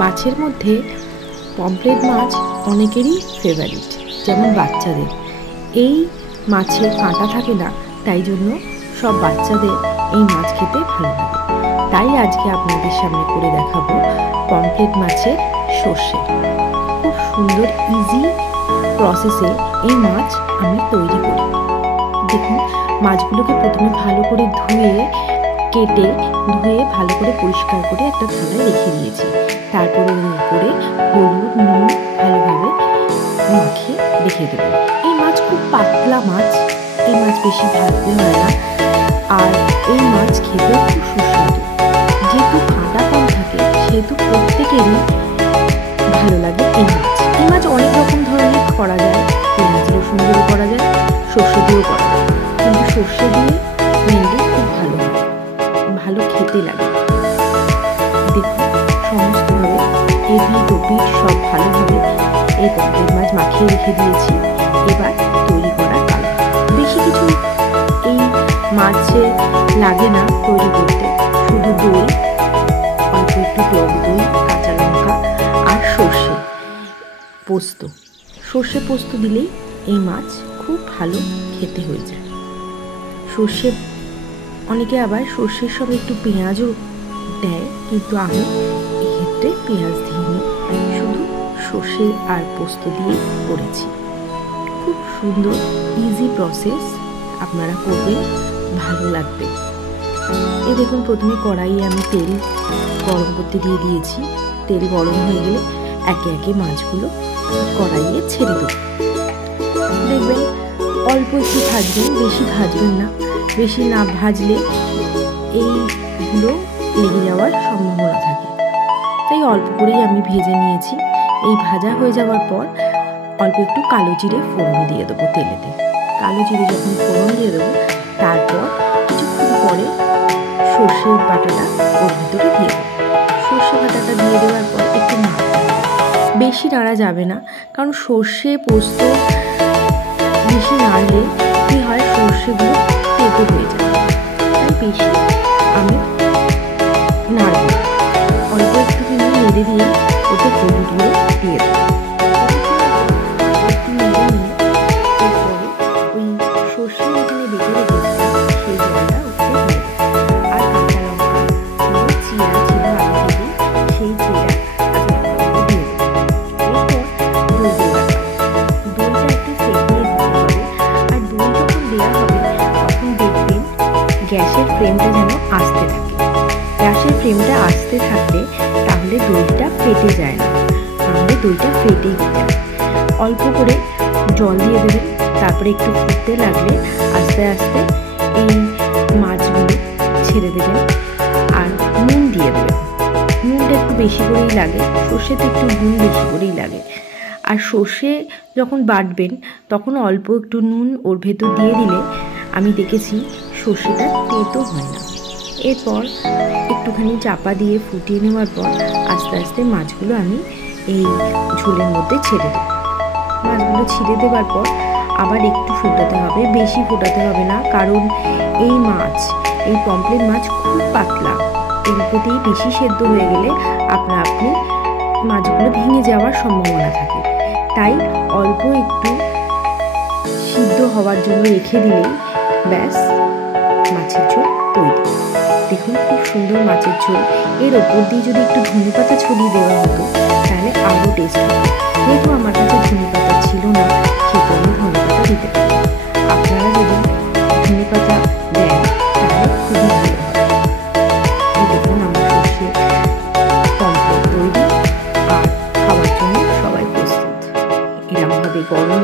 মাছের মধ্যে পমফ্রেট মাছ অনেকেরই ফেভারিট, যেমন বাচ্চাদের। এই মাছে কাঁটা থাকে না, তাই জন্য সব বাচ্চাদের এই মাছ খেতে ভালো লাগে। তাই আজকে আপনাদের সামনে করে দেখাবো পমফ্রেট মাছের সর্ষে। খুব সুন্দর ইজি প্রসেসে এই মাছ আমি তৈরি করি। দেখুন, মাছগুলোকে প্রথমে ভালো করে কেটে ভালো করে পরিষ্কার করে একটা থালায় রেখে দিয়েছি। তারপরে ওর উপরে হলুদ নুন ভালোভাবে মাখিয়ে রেখে দেবো। এই মাছ খুব পাতলা মাছ, এই মাছ বেশি ভাজতে হয় না, আর এই মাছ খেতে খুব সুস্বাদু। যেহেতু কাঁটা কম থাকে সেহেতু প্রত্যেকেরই ভালো লাগে এই মাছ। এই মাছ অনেক রকম ধরনের করা যায়, পেঁয়াজ রসুন দিয়েও করা যায়, সর্ষে দিয়েও করা যায়, কিন্তু সর্ষে দিয়ে মেনলি খুব ভালো খেতে লাগে। দেখুন, সমস্তভাবে এপিঠ ওপিঠ সব ভালোভাবে এই পমফ্রেট মাছ মাখিয়ে রেখে দিয়েছি। এবার তৈরি করার পালা। বেশি কিছু এই মাছে লাগে না তৈরি করতে, শুধু দই, অল্প একটু টক দই, কাঁচা লঙ্কা আর সর্ষে পোস্ত দিলেই এই মাছ খুব ভালো খেতে হয়ে যায়। অনেকে আবার সর্ষের সঙ্গে একটু পেঁয়াজও দেয়, কিন্তু আমি এক্ষেত্রে পেঁয়াজ দিইনি, শুধু সর্ষে আর পোস্ত দিয়ে করেছি। খুব সুন্দর ইজি প্রসেস, আপনারা করবেন, ভালো লাগবে। এই দেখুন, প্রথমে কড়াইয়ে আমি তেল গরম করতে দিয়ে দিয়েছি। তেল গরম হয়ে গেলে একে একে মাছগুলো কড়াইয়ে ছেড়ে দেব। দেখবেন অল্প একটু ভাজবেন, বেশি ভাজবেন না। বেশি না ভাজলে এইগুলো লেগে যাওয়ার সম্ভাবনা থাকে, তাই অল্প করেই আমি ভেজে নিয়েছি। এই ভাজা হয়ে যাওয়ার পর অল্প একটু কালো জিরে ফোড়ন দিয়ে দেবো তেলেতে। কালো জিরে যখন ফোড়ন দিয়ে দেবো, তারপর কিছুক্ষণ পরে সর্ষের বাটাটা ওর ভিতরে দিয়ে দেবো। সর্ষে বাটাটা দিয়ে দেওয়ার পর একটু বেশি নাড়া যাবে না, কারণ সর্ষে পোস্ত বেশি নাড়লে কী হয়, সর্ষেগুলো তেতো হয়ে যায়। তাই বেশি আমি নাড়ব, অল্প একটু কিন্তু নেড়ে দিয়ে ওতে হলুদ গুঁড়ো দিয়ে দেবো। একটু নেড়ে নিয়ে এরপরে ওই সর্ষে যেখানে বেটে রেখেছিলাম সেই জলটা ওতে দিয়ে দেবো। আর কাঁচা লঙ্কা চিরা ছিল আগে থেকে, সেই চিরা কাঁচা লঙ্কাগুলো দিয়ে দেবো। এরপর দই দেওয়া, দইটা একটু ফেটিয়ে দিতে হবে। আর দই যখন দেওয়া হবে তখন দেখবেন গ্যাসের ফ্লেমটা যেন আস্তে থাকে। গ্যাসের ফ্লেমটা আস্তে থাকলে তাহলে দইটা ফেটে যায় না, তাহলে দইটা ফেটেই যায়। অল্প করে জল দিয়ে দেবেন, তারপরে একটু ফুটতে লাগলে আস্তে আস্তে এই মাছগুলো ছেড়ে দেবেন আর নুন দিয়ে দেবেন। নুনটা একটু বেশি করেই লাগে, সর্ষেতে একটু নুন বেশি করেই লাগে। আর সর্ষে যখন বাটবেন তখন অল্প একটু নুন ওর ভেতর দিয়ে দিলে আমি দেখেছি সর্ষেটা তেতো হয় না। এরপর একটুখানি চাপা দিয়ে ফুটিয়ে নেওয়ার পর আস্তে আস্তে মাছগুলো আমি এই ঝোলের মধ্যে ছেড়ে দেব। মাছগুলো ছিঁড়ে দেওয়ার পর আবার একটু ফোটাতে হবে, বেশি ফোটাতে হবে না, কারণ এই পমফ্রেট মাছ খুব পাতলা। এগুলোতেই বেশি সেদ্ধ হয়ে গেলে আপনি মাছগুলো ভেঙে যাওয়ার সম্ভাবনা থাকে। তাই অল্প একটু সিদ্ধ হওয়ার জন্য রেখে দিলেই ব্যাস মাছের ঝোল তৈরি। দেখুন, খুব সুন্দর মাছের ঝোল। এর ওপর দিয়ে যদি একটু ধনেপাতা ছড়িয়ে দেওয়া হতো তাহলে আরও টেস্ট হতো। যেহেতু আমার কাছে ধনেপাতা ছিল না, সেটা আমি ধনেপাতা দিতে পারি। আপনারা যদি ধনেপাতা দেন তাহলে খুবই ভালো হয়। এই দেখুন, আমার সর্ষে পমফ্রেট তৈরি আর খাওয়ার জন্য সবাই প্রস্তুত। এরকমভাবে গরম